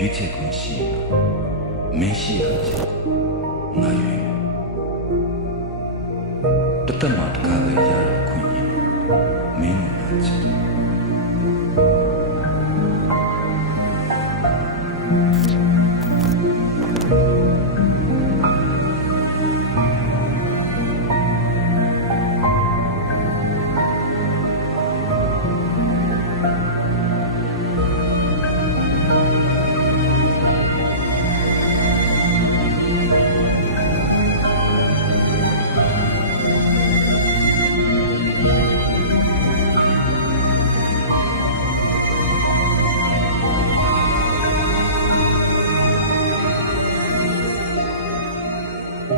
ရွေးချယ်ခွင့်ရှိရင်မင်းရှိရချက်ငါရွေးတသက်မှာတကားပဲရရခွင့်ရင်မင်းကိုငါချစ်တယ်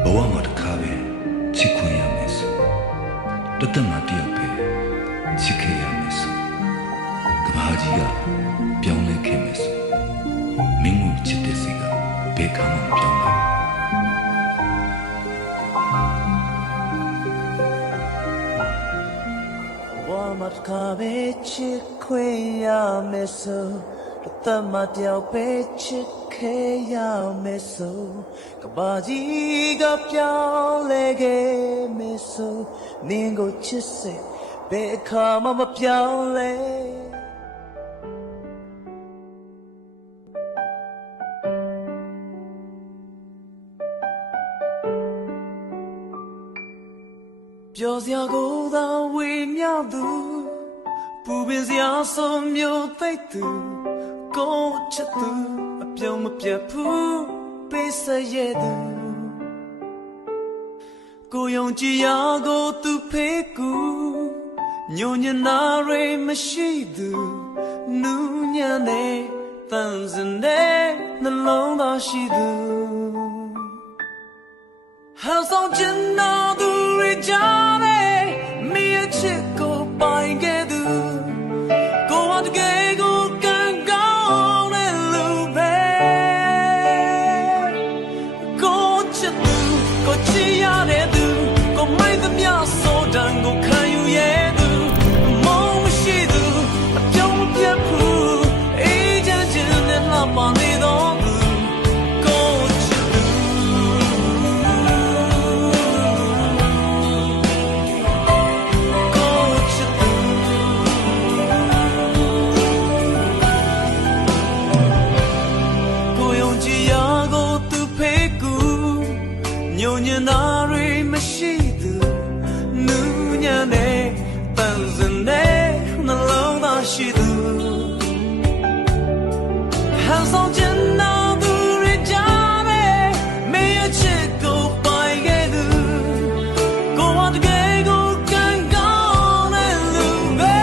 ဘဝမှာတစ်ခါပဲချစ်ခွင့်ရမယ်ဆိုတသက်မှာတယောက်ပဲချစ်ခဲ့ရမယ်ဆိုကဘာကြီးကပြောင်းလဲခဲ့မယ်ဆိုမင်းကိုချစ်တဲ့စိတ်ကဘယ်ခါမှမပြောင်းလဲဘဝမှာတစ်ခါပဲချစ်ခွင့်ရမယ်ဆိုတသက်မှာတယောက်ပဲချစ်ခဲ့ရမယ်ဆိုကဘာကြီးကပြောင်းလဲခဲ့မယ်ဆိုနင်းကိုချစ်စိတ်ဘယ်အခါမှမပြောင်းလဲပြောစရာကိုသာဝေမျှသူပူပင်စရာဆုံးမျိုးသိပ်သူကိုချစ်သူအပြုံးမပြတ်ဘူးပေးစရဲ့သူကိုယုံကြည်ရာကိုသူဖေးကူညဉ့်ညနာရိမရှိသူနူးညံ့တဲ့တန်စတဲ့နှလုံးသားရှိသူဟန်ဆောင်ချင်တော်သူတွေကြားတဲ့မိရဲ့ချစ်ကိုပိုင်ခဲ့သူကိုဝတ်ကလေးကိုကန်ကောင်းတဲ့လူပဲကိုချစ်သူကိုချစ်ရတဲ့သူကိုမိုက်သမျှဆိုတန်ကိုခံယူရဲ့သူမုန်းမရှိသူအပြုံးမပြတ်ဘူးအေးချမ်းချင်တဲ့လှပနေတော့သူညဉ့်ညနာရိမရှိသူနူးညံ့တဲ့ပန်းစင်တဲ့နှလုံးသားရှိသူဟန်ဆောင်ချင်တော်သူတွေကြားတဲ့မင်းရဲ့ချစ်ကိုပိုင်ခဲ့သူကိုဝတ်ကလေးကိုကန်ကောင်းတဲ့လူပဲ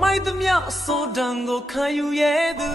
မိုက်သမျှအစိုးတန်ကိုခံယူရဲ့သူ